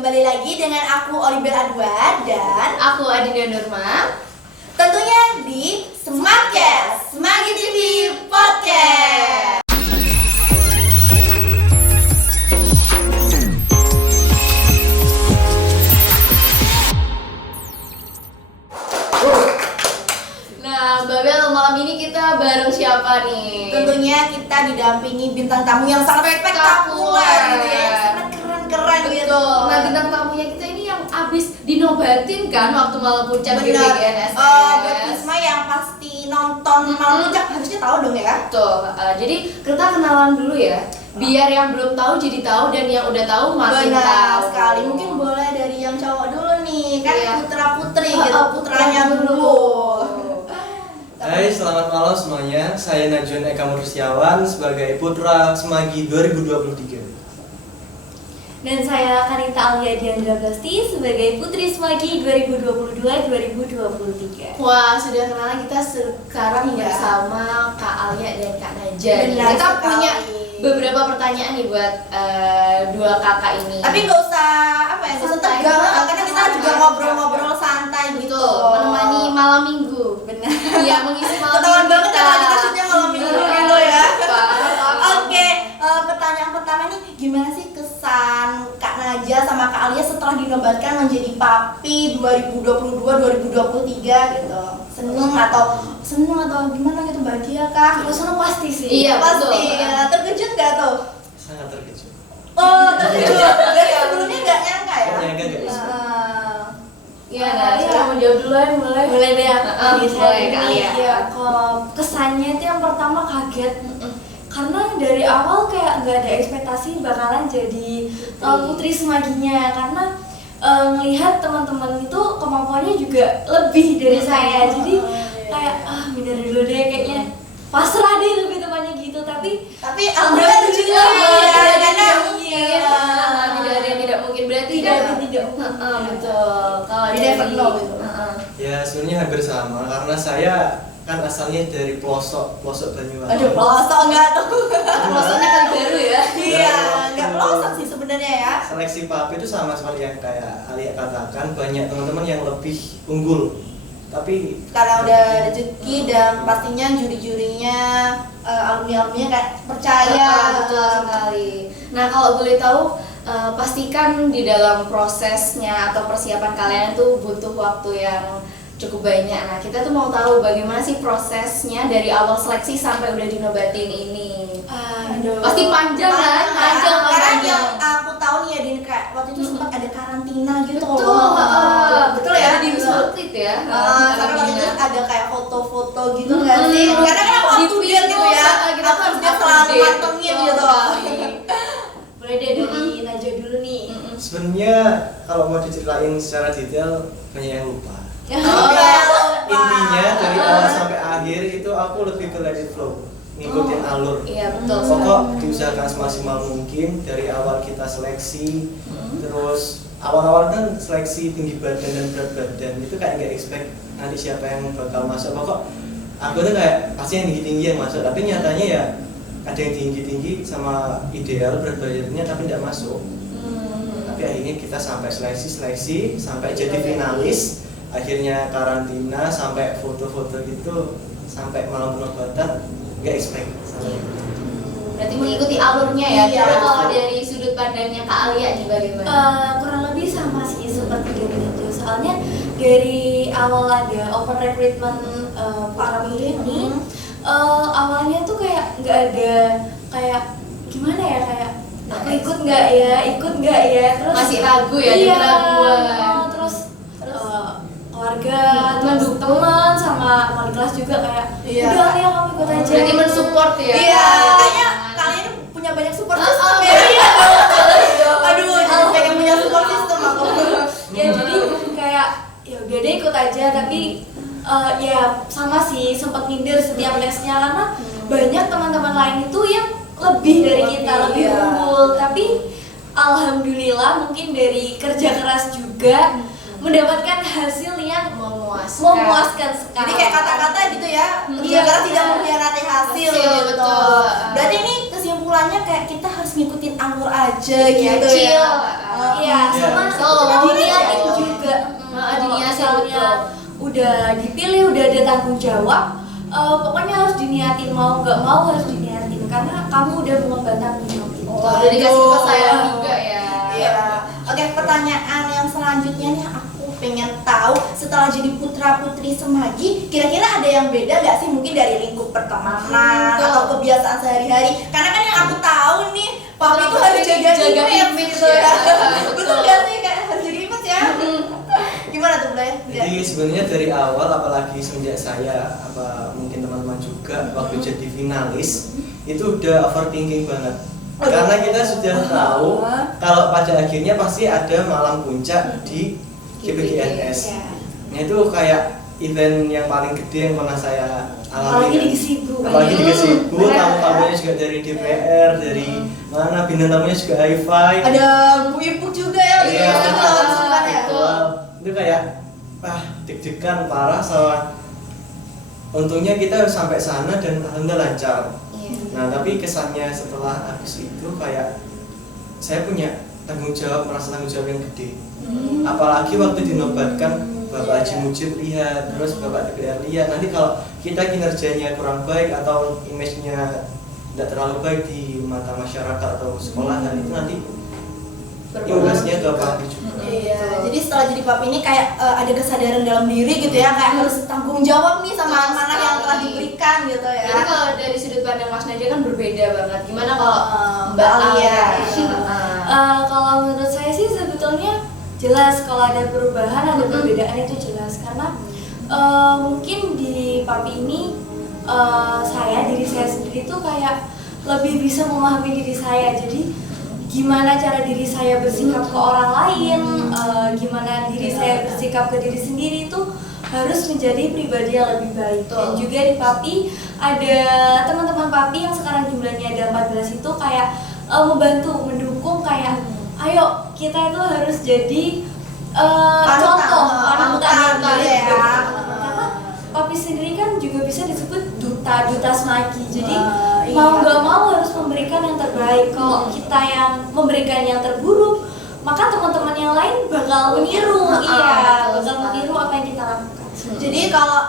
Kembali lagi dengan aku Oribel Adwa dan aku Adina Nurma. Tentunya di Smartcast, Semagi TV Podcast. Nah, Mbak Bel, malam ini kita bareng siapa nih? Tentunya kita didampingi bintang tamu yang sangat spektakuler gitu ya, yang sangat keren gitu. Nah, bintang tamunya kita ini yang abis dinobatin kan waktu malam puncak GPGNSS. Buat Risma yang pasti nonton malam puncak harusnya tahu dong ya. Betul. Jadi kita kenalan dulu ya. Biar yang belum tahu jadi tahu dan yang udah tahu makin Benar tahu. sekali. Mungkin boleh dari yang cowok dulu nih, kan Iya. putra putri gitu, putranya dulu. Hai, selamat malam semuanya. Saya Najun Eka Mursiawan sebagai Putra Semagi 2023. Dan saya Karita Alia Diandra Blasti sebagai Putri Semagi 2022-2023. Wah, sudah kenalan kita sekarang Iya. bersama Kak Alia dan Kak Najwa. Benar Kita sekali. punya beberapa pertanyaan nih buat dua kakak ini. Tapi nggak usah apa ya, nggak usah Santai. tegang, karena kita Santai. juga ngobrol-ngobrol santai gitu. Betul, menemani malam minggu. Benar. Iya, mengisi malam Ketahuan minggu banget kalau kita shootnya malam minggu gitu ya. Parah. Oke, pertanyaan pertama nih, gimana sih kesan Kak Najwa sama Kak Alia setelah dinobatkan menjadi papi 2022-2023 gitu? Seneng atau gimana gitu, bahagia kah? Kalau seneng pasti sih. Iya, Pasti. betul. Ya. Terkejut nggak tuh? Sangat terkejut. Oh, terkejut. Dari sebelumnya nggak nyangka ya? Nggak nyangka, nggak bisa. Iya, nah, siapa mau jawab duluan? Boleh. Boleh deh aku Boleh, Kak Alia. Ya, kesannya itu yang pertama kaget. Karena dari awal kayak nggak ada ekspektasi bakalan jadi putri Semaginya, karena ngelihat teman-teman itu kemampuannya juga lebih dari saya. Jadi kayak minder dulu deh, kayaknya pasrah deh lebih tepatnya gitu. Tapi alhamdulillah terkejut ya, karena Tidak ada yang tidak mungkin, berarti tidak kan tidak betul. Kalau You never dari- know gitu. Ya sebenarnya hampir sama karena saya kan asalnya dari pelosok Banyuwangi. Aduh, pelosok nggak tuh? Maksudnya kali baru ya. Iya, nggak pelosok sih sebenarnya ya. Seleksi papi itu sama seperti yang kayak Alia katakan, banyak teman-teman yang lebih unggul. Tapi Karena udah rezeki dan pastinya juri-jurinya, alumni-alumninya kayak percaya. Betul sekali. Nah, kalau boleh tahu, pastikan di dalam prosesnya atau persiapan kalian tuh butuh waktu yang cukup banyak. Nah, kita tuh mau tahu bagaimana sih prosesnya dari awal seleksi sampai udah dinobatin ini. Aduh. Pasti panjang kan? Panjang. Karena yang aku tahu nih ya, Din, kayak waktu itu sempat ada karantina gitu. Betul, Betul ya, di Wisma Atlet ya. sampai waktu itu ada kayak foto-foto gitu nggak sih? Karena kan aku Di up to date gitu ya, kita aku harus dia up to selalu date. pantengin gitu. boleh deh dari Najwa dulu nih. sebenarnya kalau mau diceritain secara detail banyak yang lupa. Intinya dari awal sampai akhir itu aku lebih ke let it flow, ngikutin alur. Iya, betul. Pokok diusahakan semaksimal mungkin dari awal kita seleksi, terus awal-awal kan seleksi tinggi badan dan berat badan itu kayak nggak expect nanti siapa yang bakal masuk. Pokok aku tuh kayak pasti yang tinggi-tinggi yang masuk, tapi nyatanya ya ada yang tinggi-tinggi sama ideal berat badannya tapi nggak masuk. Tapi akhirnya kita sampai seleksi sampai jadi finalis, akhirnya karantina sampai foto-foto gitu sampai malam penobatan nggak expect sampai itu. Berarti mengikuti alurnya ya. Iya. Coba kalau dari sudut pandangnya Kak Alia nih bagaimana? Kurang lebih sama sih seperti dari itu. Soalnya dari awal ada open recruitment para pilih ini, awalnya tuh kayak nggak ada kayak gimana ya, kayak aku ikut nggak ya, terus Masih ragu ya, iya, ada keraguan. terus keluarga, terus teman sama wali kelas juga kayak Iya. udah Alia kamu ikut aja. Berarti mensupport ya. Iya, kayaknya kalian punya banyak support system ya. Aduh, jadi pengen punya support system aku. Ya jadi kayak ya udah deh ikut aja, tapi ya sama sih sempat minder setiap lesnya karena banyak teman-teman lain itu yang lebih dari kita, lebih Iya. unggul, tapi alhamdulillah mungkin dari kerja keras juga mendapatkan hasil yang memuaskan sekali. Jadi kayak kata-kata gitu ya, kerja Iya, keras tidak benar. mengkhianati hasil Hasil, gitu. betul. Berarti ini kesimpulannya kayak kita harus ngikutin alur aja Iya, gitu chill. ya. Iya, sama Selalu diniatin ya. juga. Diniatin, Kalau misalnya betul. udah dipilih, udah ada tanggung jawab, pokoknya harus diniatin, mau nggak mau harus diniatin karena kamu udah mengemban tanggung jawab itu. Udah dikasih kepercayaan juga ya. Iya. Oke, pertanyaan yang selanjutnya nih aku pengen tahu setelah jadi putra putri Semagi, kira-kira ada yang beda nggak sih mungkin dari lingkup pertemanan atau kebiasaan sehari-hari? Karena kan yang aku tahu nih, papi itu harus jaga image gitu ya. Betul nggak sih, kayak harus jaga image ya? Gimana tuh, Blay? Jadi sebenarnya dari awal, apalagi semenjak saya, apa mungkin teman-teman juga waktu jadi finalis itu udah overthinking banget. Karena kita sudah tahu kalau pada akhirnya pasti ada malam puncak di GPGNS. Nah itu kayak event yang paling gede yang pernah saya alami. Apalagi kan. di Gesibu. Apalagi di Gesibu, Benar. tamu-tamunya juga dari DPR, dari mana, bintang tamunya juga hi-fi. Ada Bu Ibu juga ya di Iya, Sumbar ya. betul. Itu kayak deg-degan parah sama. Untungnya kita sampai sana dan alhamdulillah lancar. Iya. Nah tapi kesannya setelah habis itu kayak saya punya tanggung jawab, merasa tanggung jawab yang gede. Apalagi waktu dinobatkan Bapak Haji Mujib lihat, terus Bapak DPR lihat. Nanti kalau kita kinerjanya kurang baik atau image-nya tidak terlalu baik di mata masyarakat atau sekolah, dan itu nanti imbasnya ke papi juga. Iya, jadi setelah jadi papi ini kayak ada kesadaran dalam diri gitu ya, kayak harus tanggung jawab nih sama Betul amanah yang telah sekali. diberikan gitu ya. Jadi kalau dari sudut pandang Mas Nadia kan berbeda banget. Gimana kalau Mbak Mbak Alia? Kalau menurut saya sih sebetulnya jelas kalau ada perubahan, ada perbedaan itu jelas karena mungkin di papi ini diri saya sendiri tuh kayak lebih bisa memahami diri saya. Jadi gimana cara diri saya bersikap ke orang lain, gimana diri saya bersikap ke diri sendiri itu harus menjadi pribadi yang lebih baik. Dan juga di papi ada teman-teman papi yang sekarang jumlahnya ada 14 itu kayak membantu, mendukung kayak ayo kita itu harus jadi contoh panutan yang baik ya. buat teman-teman. Karena papi sendiri kan juga bisa disebut duta Semagi. Jadi mau nggak mau harus memberikan yang terbaik. Kalau kita yang memberikan yang terburuk, maka teman-teman yang lain bakal meniru. Iya, bakal meniru apa yang kita lakukan. Jadi kalau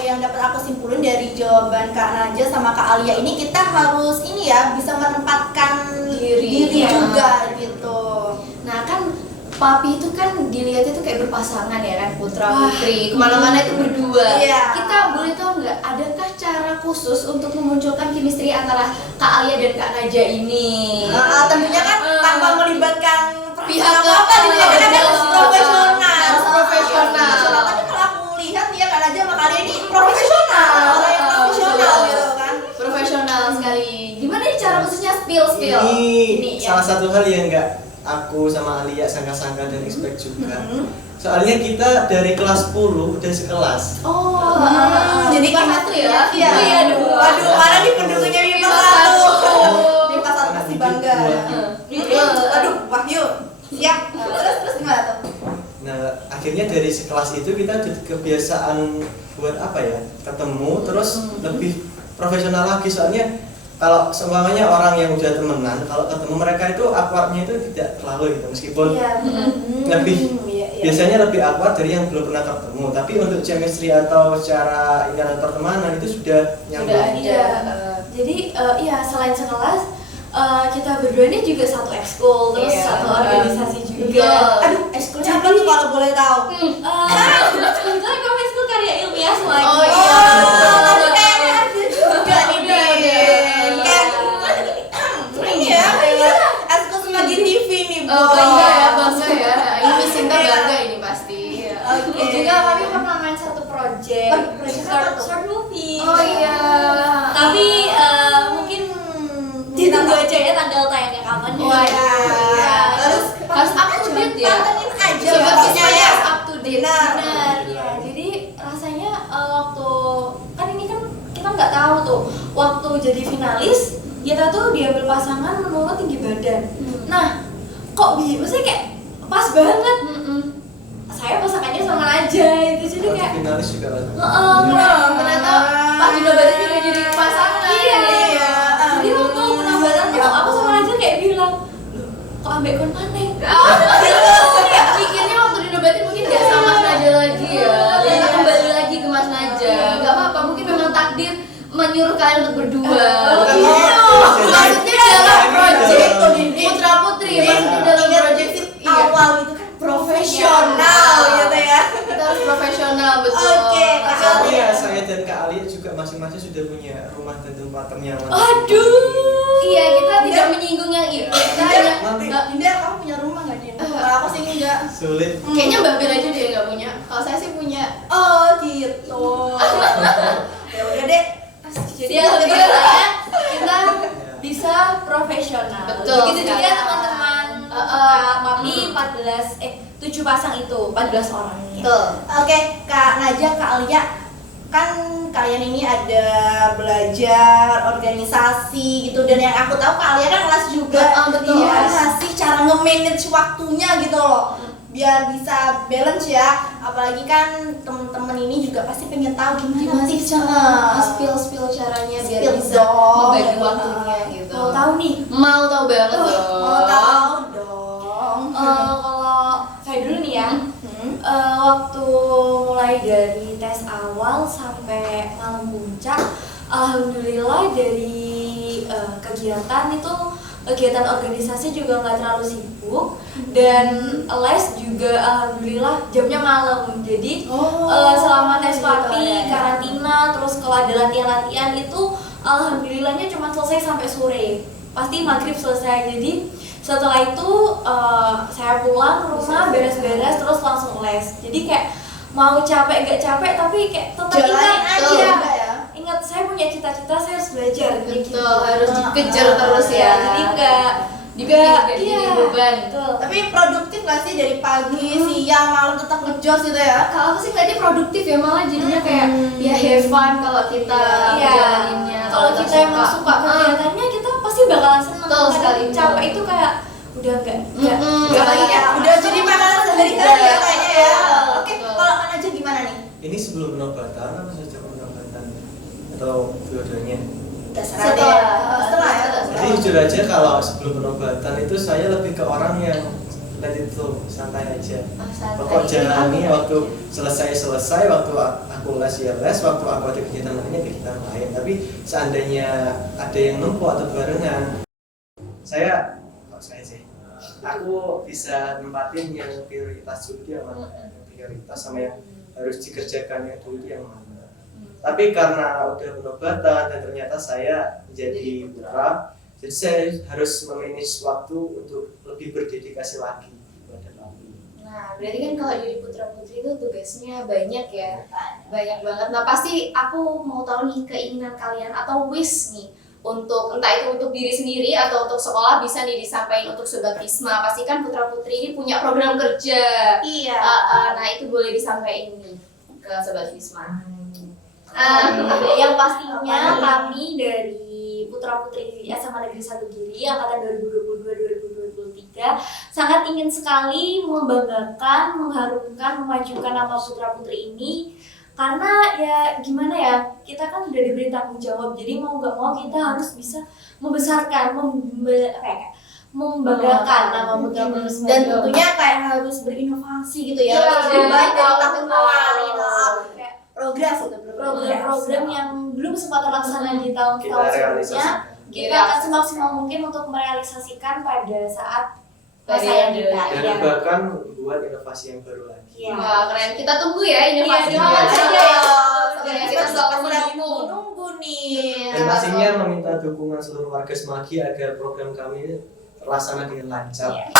yang dapat aku simpulin dari jawaban Kak Najah sama Kak Alia ini, kita harus ini ya bisa menempatkan diri Iya. juga gitu. Nah kan papi itu kan dilihat itu kayak berpasangan ya kan, putra putri kemana-mana itu berdua. Iya. Kita boleh tahu nggak, adakah cara khusus untuk memunculkan chemistry antara Kak Alia dan Kak Najah ini? Tentunya kan tanpa melibatkan Pihak apa di ketiga. kan harus profesional. Harus profesional. Tapi kalau aku lihat ya Kak Najah sama Kak Alia ini profesional, orang yang profesional gitu kan. Profesional sekali. Gimana nih cara khususnya spill? Ini ya. salah satu hal yang enggak aku sama Alia sangka-sangka dan expect juga. Soalnya kita dari kelas 10 udah sekelas. Oh, Jadi Pas kita satu ya? Iya. Iya, Aduh, mana nih pendukungnya MIPA MIPA 1. MIPA 1 pasti bangga. Aduh, Wahyu. Siap. Terus gimana tuh? Nah, akhirnya dari sekelas itu kita jadi kebiasaan buat apa ya? Ketemu terus lebih profesional lagi. Soalnya kalau seumpamanya orang yang udah temenan, kalau ketemu mereka itu awkwardnya itu tidak terlalu gitu, meskipun lebih biasanya lebih awkward dari yang belum pernah ketemu. Tapi untuk chemistry atau secara ikatan pertemanan itu sudah nyambung. Sudah ada. Jadi iya selain sekelas kita berdua ini juga satu ekskul, terus Iya. satu organisasi juga. Betul. Aduh, ekskulnya apa tuh kalau boleh tahu? Kebetulan kami ekskul karya ilmiah semua. Oh, iya. Tapi kayaknya ada juga nih, Din. Kayak ini ya, ekskul Semagi TV nih, Bo. Bangga ya. Ini Sinta bangga ini pasti. Oke. Juga kami pernah main satu project, Project apa tuh? short movie. Oh iya. Tapi mungkin ditunggu aja ya tanggal tayangnya kapan. Wah, iya. Terus harus up to date ya. pantengin aja Sobat pokoknya Kisma ya. harus up to date. Benar, ya. Jadi rasanya waktu kan ini kan kita nggak tahu tuh waktu jadi finalis kita tuh diambil pasangan menurut tinggi badan. Nah, kok maksudnya kayak pas banget. Saya pasangannya sama aja itu jadi Waktu kayak finalis juga kan. Ternyata pas dinobatin juga jadi pasangan. Iya. Iya. Jadi waktu penambatan tuh aku sama aja kayak bilang, "Loh, kok ambek kon maneh. Pikirnya waktu dinobatin mungkin gak sama Mas Naja lagi ya. Kita kembali lagi ke Mas Naja. Gak apa-apa, mungkin memang takdir menyuruh kalian untuk berdua. Maksudnya dalam project Putra Putri, maksudnya dalam project awal itu kan profesional gitu ya. Kita harus profesional, betul. Oke, Tapi ya saya dan Kak Alia juga masing-masing sudah punya rumah dan tempat nyaman. Aduh. Iya, kita tidak menyinggung yang itu. Kita hanya Nanti Dinda, kamu punya rumah nggak, Din? Kalau aku sih enggak. sulit. kayaknya Mbak Bir aja dia nggak punya. Kalau saya sih punya. Oh gitu. Ya udah deh. Jadi alhamdulillah kita bisa profesional. Betul Begitu juga sekali. teman-teman Mami 7 pasang itu 14 orang. Betul. Oke, Kak Naja, Kak Alia, kan kalian ini ada belajar organisasi gitu, dan yang aku tahu Kak Alia kan kelas juga. Betul. Iya, ngasih cara nge-manage waktunya gitu loh, biar bisa balance ya. Apalagi kan temen-temen ini juga pasti pengen tahu gimana tipsnya. Spill caranya biar Spill bisa dong. membagi waktunya gitu. Mau tahu nih? Mau tahu banget dong. Mau tahu dong. Kalau saya dulu nih ya, waktu mulai dari tes awal sampai malam puncak, alhamdulillah dari kegiatan itu, kegiatan organisasi juga nggak terlalu sibuk, dan les juga alhamdulillah jamnya malam. Jadi selama tes papi, karantina, terus kalau ada latihan-latihan itu alhamdulillahnya cuma selesai sampai sore, pasti maghrib selesai. Jadi setelah itu saya pulang ke rumah, beres-beres, terus langsung les. Jadi kayak mau capek gak capek tapi kayak tetap Jalanin ingat aja ya. ingat saya punya cita-cita, saya harus belajar kayak gitu. Betul, harus dikejar terus ya. Jadi enggak jadi beban. Betul. Tapi produktif gak sih dari pagi, siang, malam tetap ngejos gitu ya? Kalau aku sih ngeliatnya produktif ya, malah jadinya kayak ya have fun kalau kita jalaninnya. Kalau kita emang suka kegiatannya, kita pasti bakalan seneng. Betul sekali. Capek itu kayak udah enggak Apalagi kan udah jadi makanan sehari-hari ya kayaknya ya. Oke, Betul. kalau Kak Naja gimana nih? Ini sebelum penobatan apa setelah penobatan atau dua-duanya? Terserah deh. Setelah ya. Jadi jujur aja kalau sebelum penobatan itu saya lebih ke orang yang let it flow, santai aja. Pokok jalani, waktu selesai, waktu aku les ya les, waktu aku ada kegiatan lainnya kegiatan lain. Tapi seandainya ada yang numpuk atau barengan, aku bisa nempatin yang prioritas dulu yang mana, yang prioritas sama yang harus dikerjakannya dulu yang mana. Tapi karena udah penobatan dan ternyata saya menjadi putra, jadi saya harus memanage waktu untuk lebih berdedikasi lagi kepada kami. Nah, berarti kan kalau jadi putra putri itu tugasnya banyak ya, banyak banget. Nah, pasti aku mau tahu nih keinginan kalian atau wish nih untuk entah itu untuk diri sendiri atau untuk sekolah, bisa nih disampaikan untuk Sobat Visma. Pastikan putra putri ini punya program kerja. Iya. Nah, itu boleh disampaikan nih ke Sobat Visma. Yang pastinya kami dari Putra Putri SMA Negeri 1 Giri angkatan 2022-2023 sangat ingin sekali membanggakan, mengharumkan, memajukan nama Putra Putri ini, karena ya gimana ya, kita kan udah diberi tanggung jawab, jadi mau gak mau kita harus bisa membesarkan, membanggakan nama Putra Putri, Dan tentunya kayak harus berinovasi gitu ya. Iya, Lebih baik dari tahun betul. lalu. Kayak Progres gitu, program-program yang belum sempat terlaksana di Kita tahun-tahun sebelumnya, realisasikan. kita akan semaksimal mungkin untuk merealisasikan pada saat masa yang Periode. kita Dan bahkan membuat inovasi yang baru lagi. Iya. Wah, keren. Kita tunggu ya inovasi. Iya, Kita selalu menunggu nih. Dan pastinya meminta dukungan seluruh warga Semagi agar program kami ini terlaksana dengan lancar. Iya.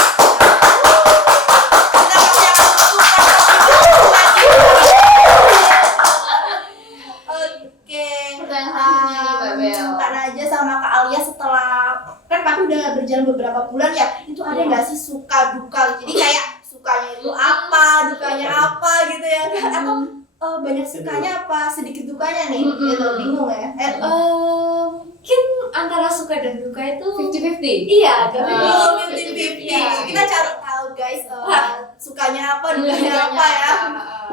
Oke. Pertanyaan selanjutnya nih, Mbak Bel. Kak Naja sama Kak Alia setelah kan Papi udah berjalan beberapa bulan ya, itu ada nggak sih suka duka? Jadi kayak sukanya itu apa, dukanya apa gitu ya? Atau banyak sukanya apa, sedikit dukanya nih? Gitu, bingung ya? Mungkin antara suka dan duka itu 50-50. iya, agak Oh, 50-50. 50-50. Iya. Kita cari tahu guys, sukanya apa, dukanya apa ya?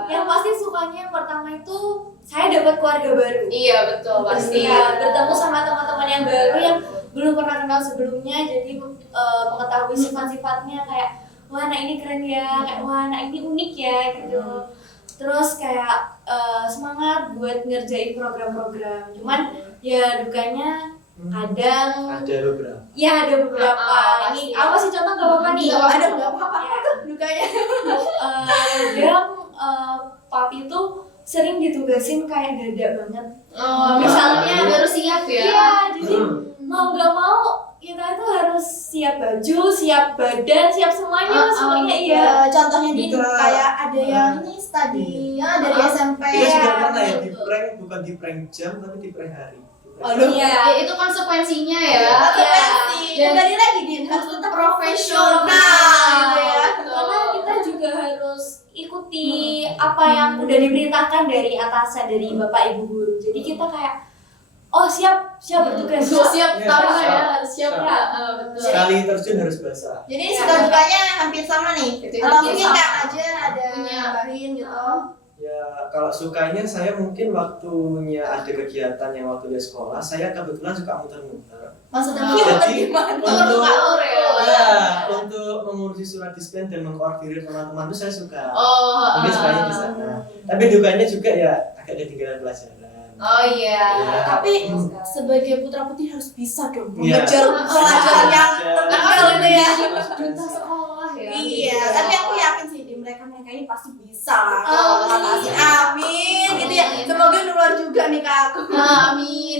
Yang pasti sukanya yang pertama itu saya dapat keluarga baru. Iya, betul, pasti. Iya, bertemu sama teman-teman yang baru yang belum pernah kenal sebelumnya, jadi mengetahui sifat-sifatnya kayak wah anak ini keren ya, kayak wah anak ini unik ya gitu. Terus kayak semangat buat ngerjain program-program. Cuman ya dukanya kadang Ada beberapa. ya ada beberapa. Ini pasti. apa sih contoh gak apa-apa nih? Ada nggak apa-apa Ya. tuh dukanya? Kadang papi tuh sering ditugasin kayak dadak banget. Oh, Misalnya baru siap ya. Iya, jadi mau nggak mau kita itu harus siap baju, siap badan, siap semuanya, semuanya iya. Contohnya di Kita- kayak ada yang ini study ya dari SMP. Kita juga Iya, pernah ya di betul. prank, bukan di prank jam tapi di prank hari. Aduh. Iya. Ya, itu konsekuensinya ya. Konsekuensi. Dan Kembali lagi Din, harus tetap profesional gitu ya. Karena kita juga harus ikuti apa yang udah diperintahkan dari atasan, dari bapak ibu guru. Jadi kita kayak oh siap bertugas. Siap Iya, taruh siap. ya, harus siap Siap. ya. Betul. Sekali terjun harus basah. Jadi suka dukanya hampir sama nih. Itu Atau hampir mungkin sama. Kak aja ada Punya. nambahin gitu. Ya kalau sukanya saya mungkin waktunya ada kegiatan yang waktu di sekolah saya kebetulan suka muter-muter. Maksudnya Oh, muter jadi gimana? untuk Alur ya. ya untuk mengurusi surat disiplin dan mengkoordinir teman-teman itu saya suka. Oh, Mungkin sukanya di sana. Tapi dukanya juga ya agak ketinggalan pelajaran. Oh iya. Iya. Tapi sebagai putra putri harus bisa dong Iya. mengejar pelajaran yang terkenal gitu ya. Duta sekolah ya. Iya, tapi aku yakin sih di mereka ini pasti bisa lah. Oh, Pasti. iya. Amin gitu ya. Semoga nular juga nih ke aku. Amin.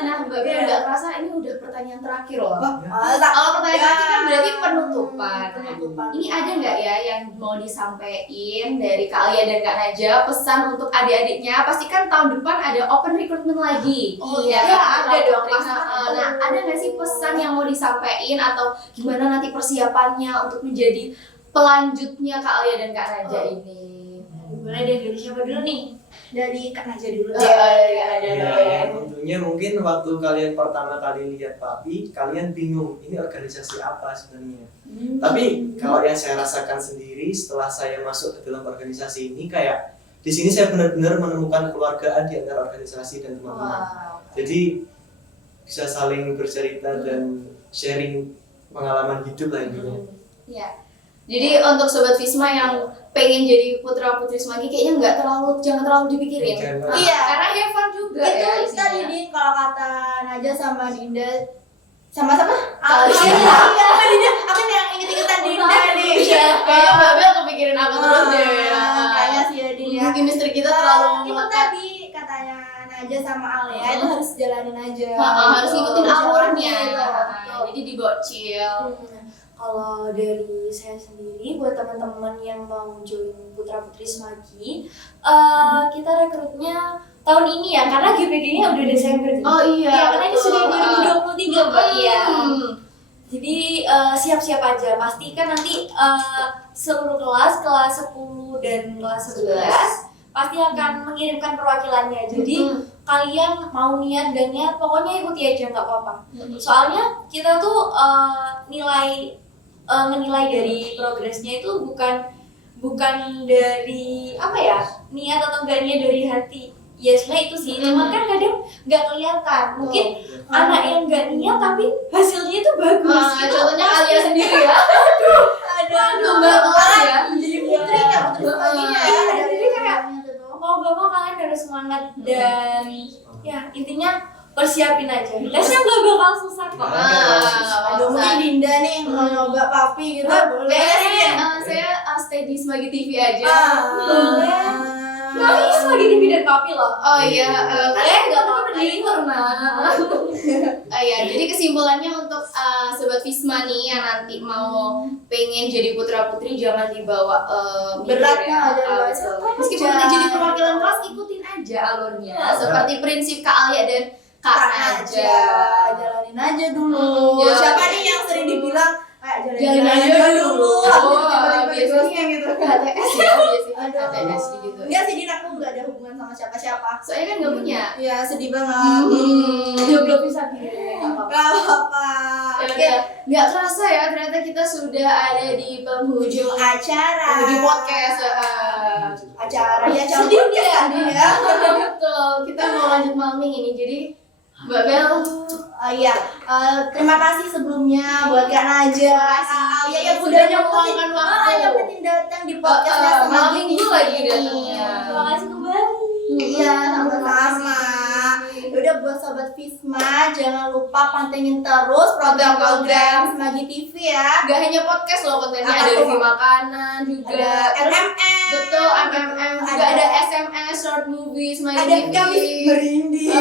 Nah, Mbak Bel nggak terasa ini udah pertanyaan terakhir loh. Masa? Kalau pertanyaan terakhir kan berarti Ya. penutupan. Penutupan. Ini ada nggak ya yang mau disampaikan dari Kak Alia dan Kak Najwa pesan untuk adik-adiknya? Pastikan tahun depan ada open recruitment lagi. Oh, Ya, iya, kan? ada dong, Nah, pasti. nah, ada nggak sih pesan yang mau disampaikan atau gimana nanti persiapannya untuk menjadi pelanjutnya Kak Alia dan Kak Najwa ini? Boleh deh, dari siapa dulu nih? Dari Kak Najwa dulu. Iya, Ya, tentunya mungkin waktu kalian pertama kali lihat Papi, kalian bingung ini organisasi apa sebenarnya. Tapi kalau yang saya rasakan sendiri setelah saya masuk ke dalam organisasi ini kayak di sini saya benar-benar menemukan keluargaan di antara organisasi dan teman-teman. Wow. Jadi bisa saling bercerita dan sharing pengalaman hidup lah intinya. Ya. Jadi untuk sobat Visma yang pengen jadi putra putri Semanggi kayaknya jangan terlalu dipikirin. Jangan. Iya. Karena have fun juga Itu ya isinya. tadi Din kalau kata Najwa sama Dinda sama siapa? Kali. Iya. Dinda, aku yang inget-ingetan Dinda nih. Kayaknya Mbak Bel kepikirin aku terus deh. Kayaknya sih ya Din ya. Mungkin misteri kita terlalu itu melekat. tadi katanya Najwa sama Alia itu harus jalanin aja. Harus ngikutin alurnya. Betul. Jadi dibocil. Kalau dari saya sendiri, buat teman-teman yang mau join Putra Putri Semanggi, kita rekrutnya tahun ini ya, karena GPG-nya udah Desember. Oh iya. Ya, karena ini betul. sudah 2023 Mbak. Iya. Jadi siap-siap aja. Pastikan nanti seluruh kelas 10 dan kelas 11 pasti akan mengirimkan perwakilannya. Jadi kalian mau niat dan niat, pokoknya ikuti aja nggak apa-apa. Soalnya kita tuh menilai dari progresnya itu bukan dari apa ya, niat atau enggaknya dari hati. Ya sebenarnya itu sih, cuman kan kadang nggak kelihatan. Mungkin anak yang nggak niat tapi hasilnya itu bagus. Itu Contohnya pasti. Alia sendiri ya. Aduh, Mbak kelas ya. jadi putrinya, putri sebaginya ya. Iya, jadi kayak mau gak mau kalian harus semangat dan ya intinya persiapin aja. Tesnya nggak bakal susah kok. Aduh, mungkin Dinda nih mau nyoba Papi gitu. Boleh Kayaknya sih. saya stay di Semanggi TV aja. Boleh. Kami lagi di bidang papi loh. Oh iya, kan nggak pernah apa-apa. jadi pernah. Ya, jadi kesimpulannya untuk sobat Visma nih yang nanti mau pengen jadi putra putri jangan dibawa mikir Beratnya ya. aja, Ah, Mbak. betul. Santai Meskipun aja. nanti jadi perwakilan kelas ikutin aja alurnya. Ya. Seperti prinsip Kak Alia dan Kak Najwa. Jalanin aja dulu. Ya. Siapa nih yang sering dibilang kayak Jalanin aja dulu. Tiba-tiba Biasanya digosnya gitu. HTS ya biasanya Aduh. HTS gitu. Enggak sih, Din, aku nggak ada hubungan sama siapa-siapa. Soalnya kan nggak punya. Ya sedih banget. Jomblo bisa gini. Nggak apa-apa. Gak apa-apa. Oke, Nggak terasa ya ternyata kita sudah ada di penghujung acara. di podcast. Acara ya, Sedih campur ya. Din ya. Betul, kita mau lanjut malam ini jadi Mbak Bel. Iya, terima kasih sebelumnya buat Kak Naja, Kak Alia yang udah meluangkan waktu. nyempetin datang di podcastnya malam Semanggi minggu TV. lagi datangnya. Terima kasih kembali. Iya, sama-sama. Udah buat sobat Visma, jangan lupa pantengin terus program-program Semanggi TV ya. Gak hanya podcast loh kontennya, Apa ada tuh? review makanan juga. Ada Terus MMM. betul, MMM juga ada SMS, short movie, Ada Semanggi kami TV. merinding.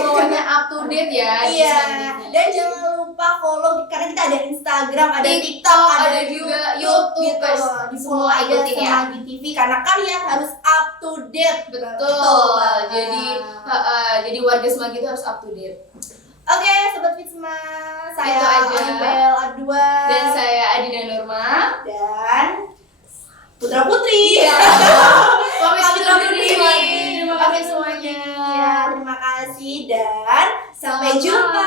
Pokoknya up to date ya. di Iya, Semanggi TV. dan jangan lupa follow karena kita ada Instagram, ada TikTok, TikTok, ada juga YouTube, gitu. guys. Di follow Semua aja ikutin ya. Semanggi TV karena kalian harus up to date. Betul. banget. Jadi warga Semanggi itu harus up to date. Oke, sobat Visma, saya Itu aja. Anibel Adua Dan saya Adina Nurma. dan Putra Putri. Pamit Putra undur Putri. diri. Terima kasih Pamit semuanya. Ya, terima kasih dan sampai jumpa.